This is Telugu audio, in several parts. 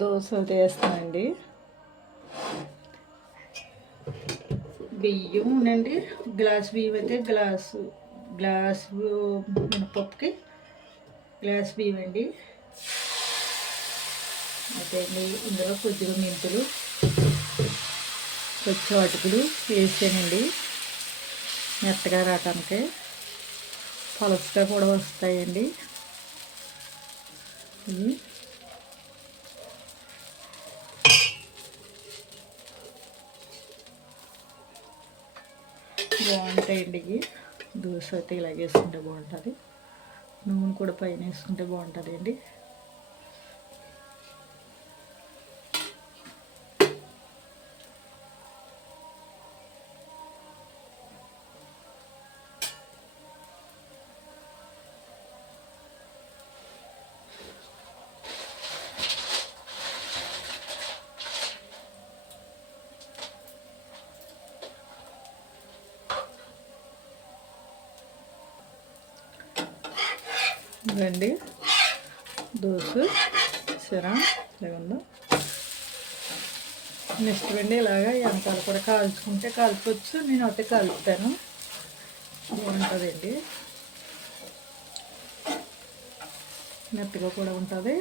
దోశ వేస్తానండి. బియ్యం అండి, గ్లాస్ బియ్యం అయితే గ్లాసు మినపప్పుకి గ్లాస్ బియ్యం అండి. అయితే అండి ఇందులో కొద్దిగా మెంతులు, కొంచెం అటుకులు వేసానండి మెత్తగా రావటానికి. పలసగా కూడా వస్తాయండి ఇవి. బాగుంటాయండి ఇవి. దోశ అయితే ఇలా వేసుకుంటే బాగుంటుంది. నూనె కూడా పైన వేసుకుంటే బాగుంటుంది అండి. ఇదండి దోశ సిర ఇలాగుందో. ఇష్టమండి ఇలాగా వెనకాల కూడా కాల్చుకుంటే కాల్చవచ్చు. నేను అయితే కాలుస్తాను, బాగుంటుందండి. మెత్తగా కూడా ఉంటుంది.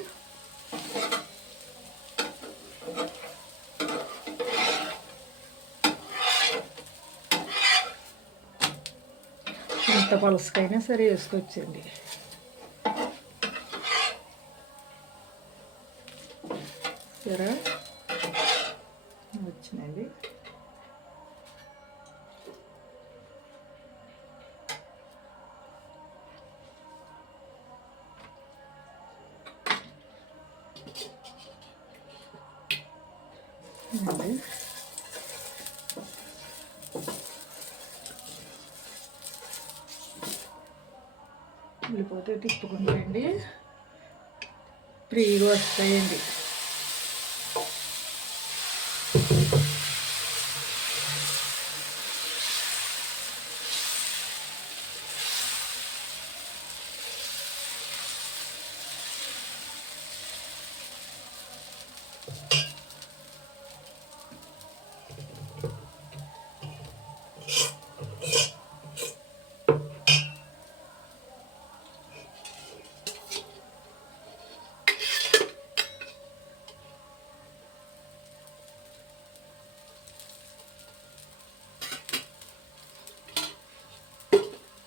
ఎంత పలసకైనా సరే వేసుకోవచ్చండి. సరే వచ్చినాయి. వెళ్ళిపోతే తిప్పుకుంటాయండి, ఫ్రీగా వస్తాయండి.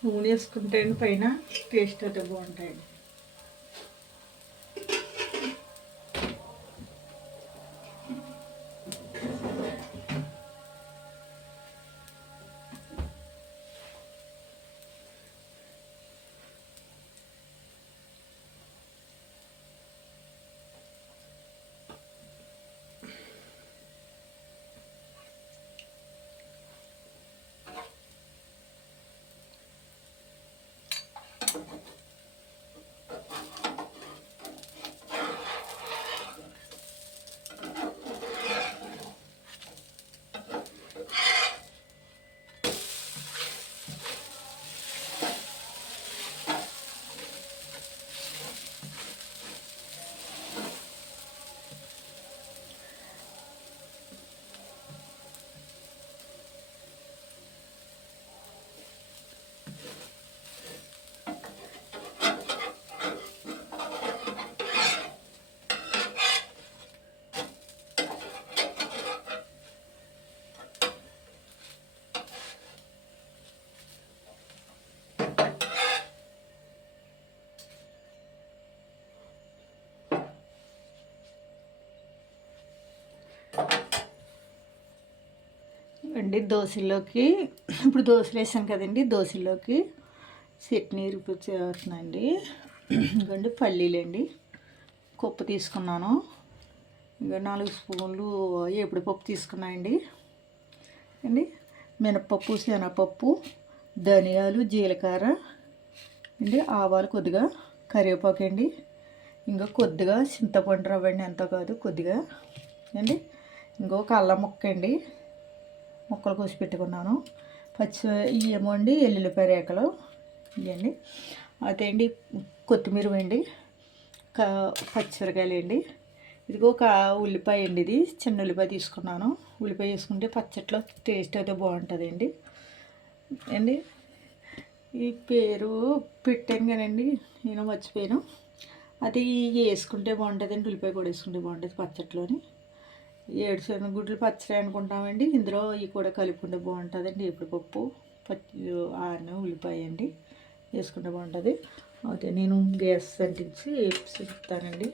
నూనె వేసుకుంటే పైన టేస్ట్ అయితే బాగుంటాయండి. అండి దోశలోకి ఇప్పుడు దోశలు వేసాను కదండి, దోశలోకి చట్నీ రుబ్బుచేస్తున్నానండి. ఇంకండి పల్లీలండి, పప్పు తీసుకున్నాను. ఇంకా 4 స్పూన్లు ఎప్పుడు పప్పు తీసుకున్నాయండి అండి. మినపప్పు, శనగపప్పు, ధనియాలు, జీలకర్ర అండి, ఆవాలు కొద్దిగా, కరివేపాకు అండి, ఇంకా కొద్దిగా చింతపండు రవ్వ అండి, ఎంతో కాదు కొద్దిగా అండి. ఇంకొక అల్లం ముక్క అండి, ముక్కలు కోసి పెట్టుకున్నాను. ఇవేమో అండి ఎల్లుల్లిపాయ రేకలు ఇవ్వండి. అదే అండి కొత్తిమీర అండి, పచ్చిమిరకాయలు అండి, ఇదిగో ఒక ఉల్లిపాయ అండి, ఇది చిన్న ఉల్లిపాయ తీసుకున్నాను. ఉల్లిపాయ వేసుకుంటే పచ్చట్లో టేస్ట్ అయితే బాగుంటుందండి అండి. ఈ పేరు పెట్టాను కానండి, నేను మర్చిపోయాను. అది వేసుకుంటే బాగుంటుందండి, ఉల్లిపాయ కూడా వేసుకుంటే బాగుంటుంది పచ్చట్లోని. 7 శనగగుడ్లు పచ్చడి అనుకుంటామండి, ఇందులో ఇవి కూడా కలుపుకుంటే బాగుంటుందండి. ఎప్పుడుపప్పు ఆను ఉల్లిపాయ అండి వేసుకుంటే బాగుంటుంది. అయితే నేను గ్యాస్ అంటించి చెప్తానండి.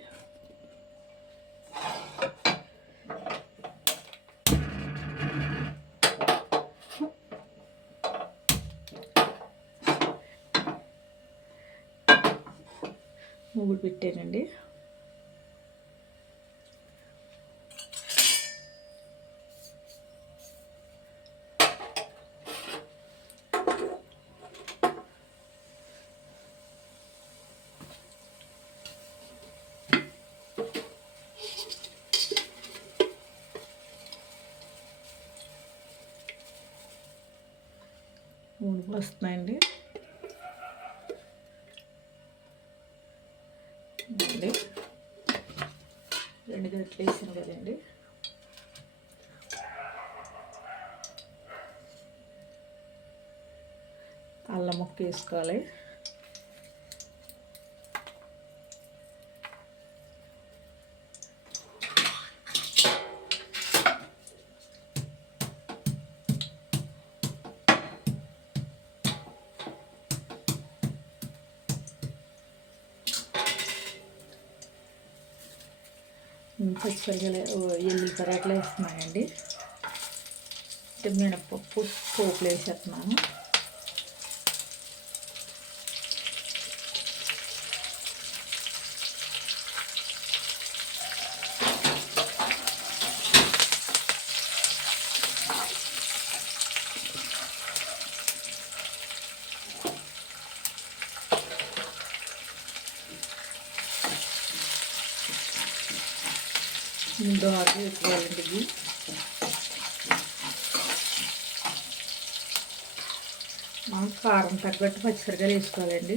మూగుడు పెట్టానండి. మూగులు వస్తున్నాయండి. అండి 2 గంటలు వేసాను కదండి. అల్లం ముక్క వేసుకోవాలి. పచ్చిమిరపకాయలు ఎల్లిపాయలు వేస్తున్నానండి. మినపప్పు పోపులు వేసేస్తున్నాను. దోరగా వేసుకోవాలండి. ఇది మనం కారం తగ్గట్టు పచ్చిమిరపకాయలు వేసుకోవాలండి.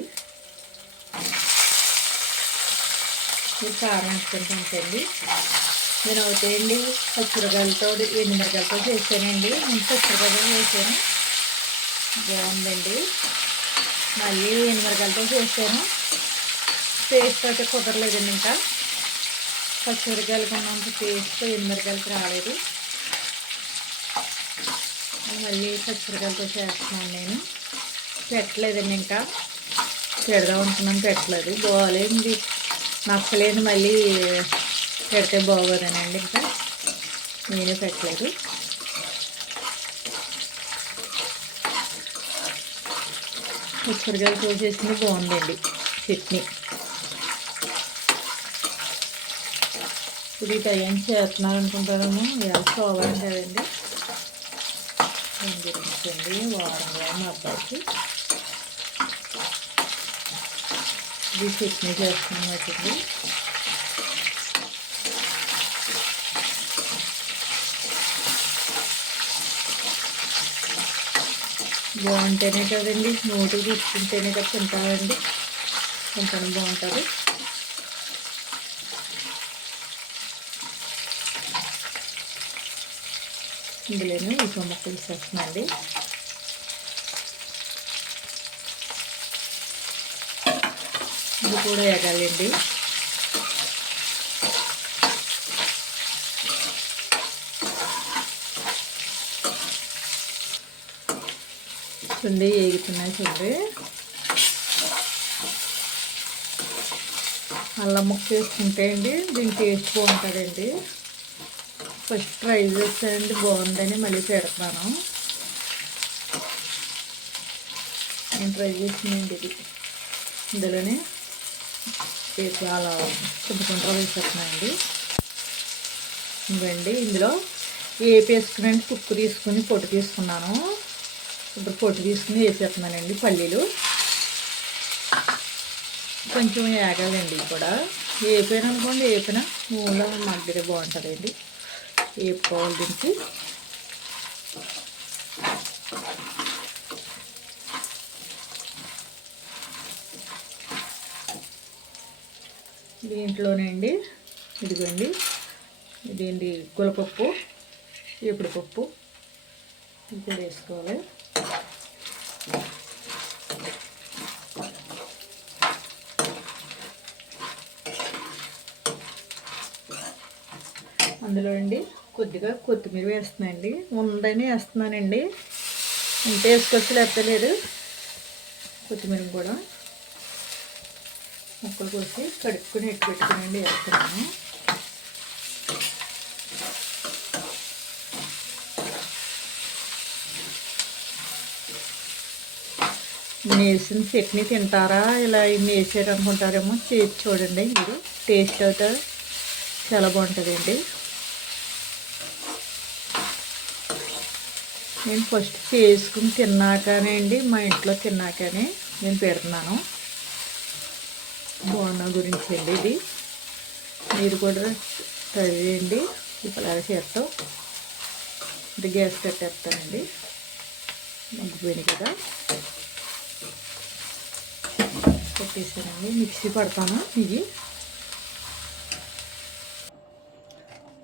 మీరు కారం ఎంచుకుంటుంటండి. నేను అవుతాయండి పచ్చిమిరపకాయలతో ఎండుమిరపకాయలతో చేశానండి. నేను పచ్చిమిరపకాయలు వేసాను, బాగుందండి. మళ్ళీ ఎండుమిరపకాయలతో చేశాను, పేస్ట్ అయితే కుదరలేదండి. ఇంకా పచ్చిమిరపకాయలకు ఉన్నంత పేస్ట్ ఎండుమిరపకాయలకి రాలేదు. మళ్ళీ పచ్చిమిరపకాయలతో చేస్తున్నాను. నేను పెట్టలేదండి, ఇంకా పెడదాం అనుకున్నాను, పెట్టలేదు. బాగాలేండి, నచ్చలేదు. మళ్ళీ పెడితే బాగోదనండి, ఇంకా నేనే పెట్టలేదు. పచ్చిమిరపకాయలు చేసింది బాగుందండి చట్నీ. ఇది తయారు చేస్తున్నారు అనుకుంటారేమో, ఇలా సోమవారం కదండి. ఏం గురించండి, వారంగా మా అబ్బాయికి ఇది చట్నీ చేస్తున్నట్టుంది. బాగుంటేనే కదండి, నోటికి తీసుకుంటేనే కదా తింటామండి, తింటాను బాగుంటుంది. ఇందులోనే ఉప్పు ముక్కలు వేసేస్తున్నాండి. ఇది కూడా వేగాలండి. చూడండి వేగుతున్నాయి. చూడండి అల్లం ముక్క వేసుకుంటే అండి దీని టేస్ట్ బాగుంటుందండి. ఫస్ట్ ట్రై చేస్తానండి, బాగుందని మళ్ళీ పెడతాను. నేను ట్రై చేసిందండి ఇది. ఇందులోనే వేసి అలా చింతకుంట్ర వేసేస్తున్నానండి. ఇంకండి ఇందులో వేసుకున్నాను, తుక్కు తీసుకుని పొట్టు తీసుకున్నాను. ఇప్పుడు పొట్టు తీసుకుని వేసేస్తున్నానండి పల్లీలు. కొంచెం వేగాలండి కూడా. వేపాను అనుకోండి, వేపిన నూనెలో మగ్గితే బాగుంటుందండి. వేపుకోవాలి దీనికి. దీంట్లోనండి ఇదిగోండి, ఇదేంటి గులపప్పు, ఎప్పుడు పప్పు ఇది కూడా వేసుకోవాలి. అందులో అండి కొద్దిగా కొత్తిమీర వేస్తున్నానండి. ఉందని వేస్తున్నానండి, ఉంటే వేసుకోవచ్చు లేకపోతే లేదు. కొత్తిమీర కూడా ముక్కలు కోసి కడుక్కుని ఎట్టు పెట్టుకునండి వేస్తున్నాను. నేను వేసిన చట్నీ తింటారా, ఇలా ఇన్ని వేసారు అనుకుంటారేమో, చేసి చూడండి మీరు. టేస్ట్ అయితే చాలా బాగుంటుందండి. నేను ఫస్ట్ చేసుకుని తిన్నాకనే అండి, మా ఇంట్లో తిన్నాకనే నేను పెడుతున్నాను. బాగున్న గురించి అండి ఇది. మీరు కూడా ట్రై చేయండి. ఇలాగ చేస్తాం. ఇది గ్యాస్ పెట్టేస్తానండి, మగ్గిపోయింది కదా. పెట్టేసానండి, మిక్సీ పడతాను. ఇవి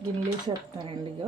గిన్నెలు వేసేస్తానండి. ఇక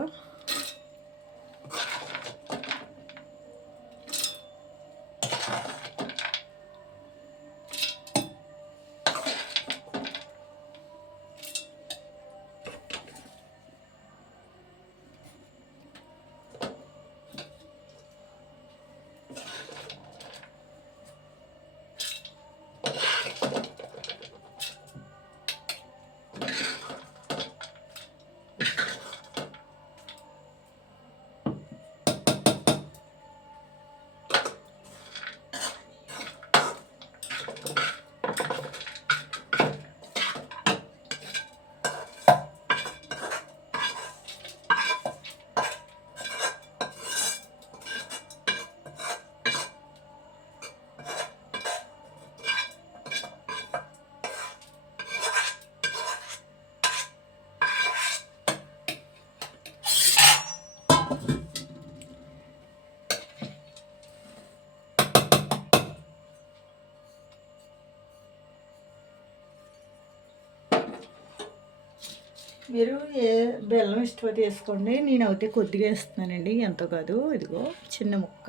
మీరు ఏ బెల్లం ఇష్టపడి వేసుకోండి. నేను అయితే కొద్దిగా వేస్తున్నానండి, ఎంతో కాదు. ఇదిగో చిన్న ముక్క,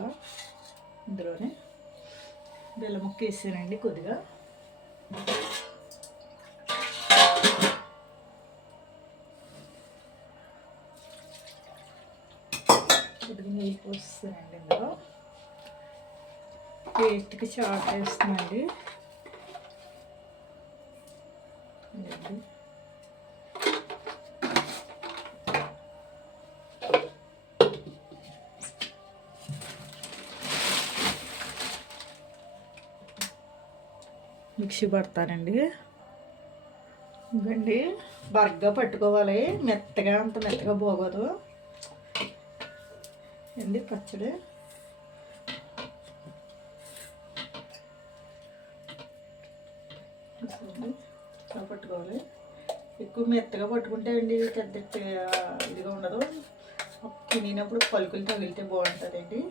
ఇందులోనే బెల్లం ముక్క వేసానండి కొద్దిగా. కొద్దిగా నీళ్ళు పోస్తానండి. ఇందులో టేస్ట్కి చాట్ వేస్తున్నానండి. మిక్సీ పడతానండి. ఇంకండి బరగ్గా పట్టుకోవాలి, మెత్తగా అంత మెత్తగా పోగదు అండి పచ్చడి. పట్టుకోవాలి. ఎక్కువ మెత్తగా పట్టుకుంటే అండి పెద్ద ఇదిగా ఉండదు. తినేటప్పుడు పలుకులు తగిలితే బాగుంటుందండి.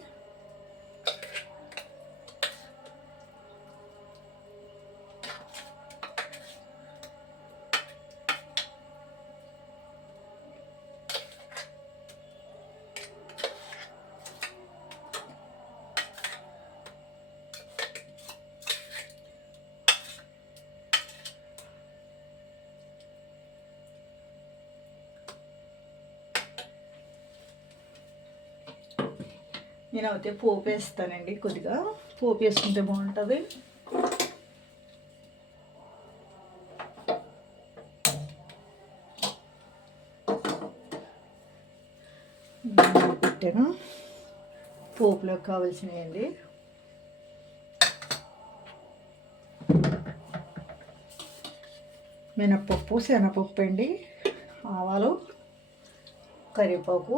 నేను అయితే పోపు వేస్తానండి. కొద్దిగా పోపు వేసుకుంటే బాగుంటుంది. పెట్టాను. పోపులోకి కావాల్సినవి మినప్పప్పు, శనగపప్పు అండి, ఆవాలు, కరివేపాకు,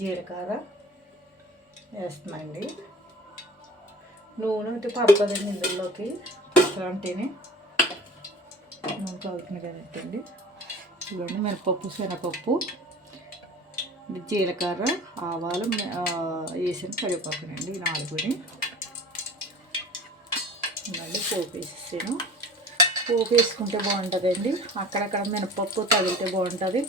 జీలకర్ర వేస్తున్నాండి. నూనె అయితే పడుతుందండి ఇందులోకి. అంటేనే నూనె కాగుతుంది కదండి. ఇవన్నీ మినపప్పు, శనగపప్పు, జీలకర్ర, ఆవాలు వేసిన కరివేపాకునండి. 4 మళ్ళీ పోపు వేసేసాను. పోపు వేసుకుంటే బాగుంటుందండి. అక్కడక్కడ మినపప్పు తగిలితే బాగుంటుంది.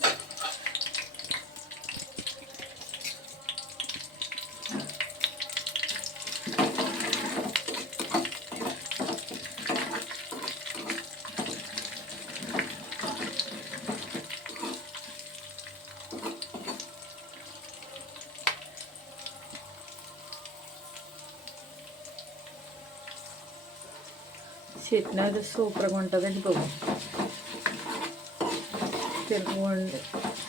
చట్నీ అది సూపర్గా ఉంటుందండి బాబు. తినకండి,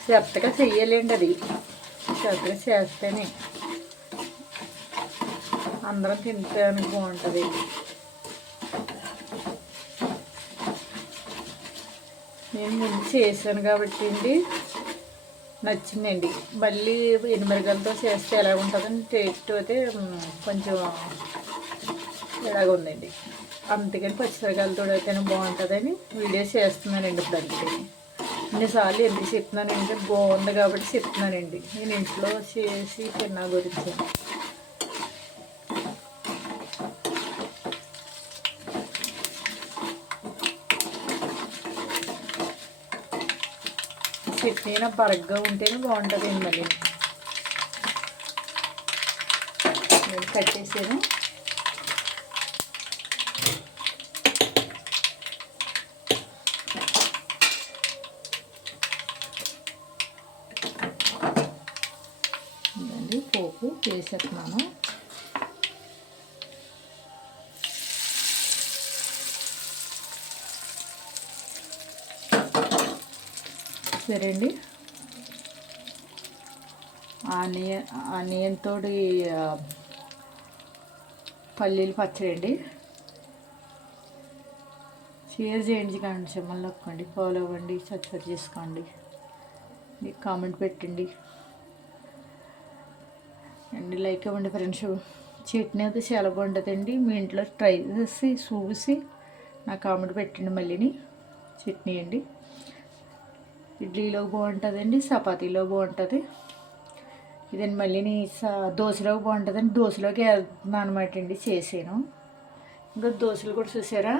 చెత్తగా చెయ్యాలండి. అది చెత్తగా చేస్తేనే అందరం తినడానికి బాగుంటుంది. నేను ముందు చేశాను కాబట్టి అండి నచ్చిందండి. మళ్ళీ ఎనిమిరగలతో చేస్తే ఎలా ఉంటుందని టేస్ట్ అయితే కొంచెం ఎలాగ ఉందండి. అందుకని పచ్చిమిరకాయలతో అయితేనే బాగుంటుందని వీడియో చేస్తున్నానండి. ఇప్పుడు అందుకని ఇన్నిసార్లు ఎందుకు చెప్తున్నానంటే బాగుంది కాబట్టి చెప్తున్నానండి. నేను ఇంట్లో చేసి తిన్నా గురించి. చట్నీ బరగ్గా ఉంటేనే బాగుంటుందండి. మళ్ళీ నేను కట్టేసాను. పోపు వేసేస్తున్నాను. సరే అండి. ఆనియన్ తోటి పల్లీలు పచ్చడి అండి. షేర్ చేయండి, కానీ చెమ్మలు నొక్కండి, ఫాలో అవ్వండి, సబ్స్క్రైబ్ చేసుకోండి, మీకు కామెంట్ పెట్టండి అండి, లైక్ ఇవ్వండి ఫ్రెండ్స్. చట్నీ అయితే చాలా బాగుంటుందండి. మీ ఇంట్లో ట్రై చేసి చూసి నా కామెంట్ పెట్టండి. మళ్ళీని చట్నీ అండి ఇడ్లీలో బాగుంటుందండి, చపాతీలో బాగుంటుంది. ఇదండి మళ్ళీని దోశలోకి బాగుంటుందండి. దోశలోకి వెళ్తున్నాను అనమాట అండి. చేసాను. ఇంకా దోశలు కూడా చూసారా,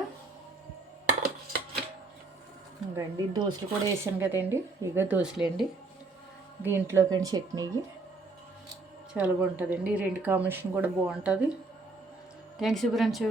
ఇంకండి దోశలు కూడా వేసాను కదండి. ఇక దోశలు అండి. దీంట్లోకండి చట్నీ చాలా బాగుంటుందండి. ఈ రెండు కాంబినేషన్ కూడా బాగుంటుంది. Thanks friends.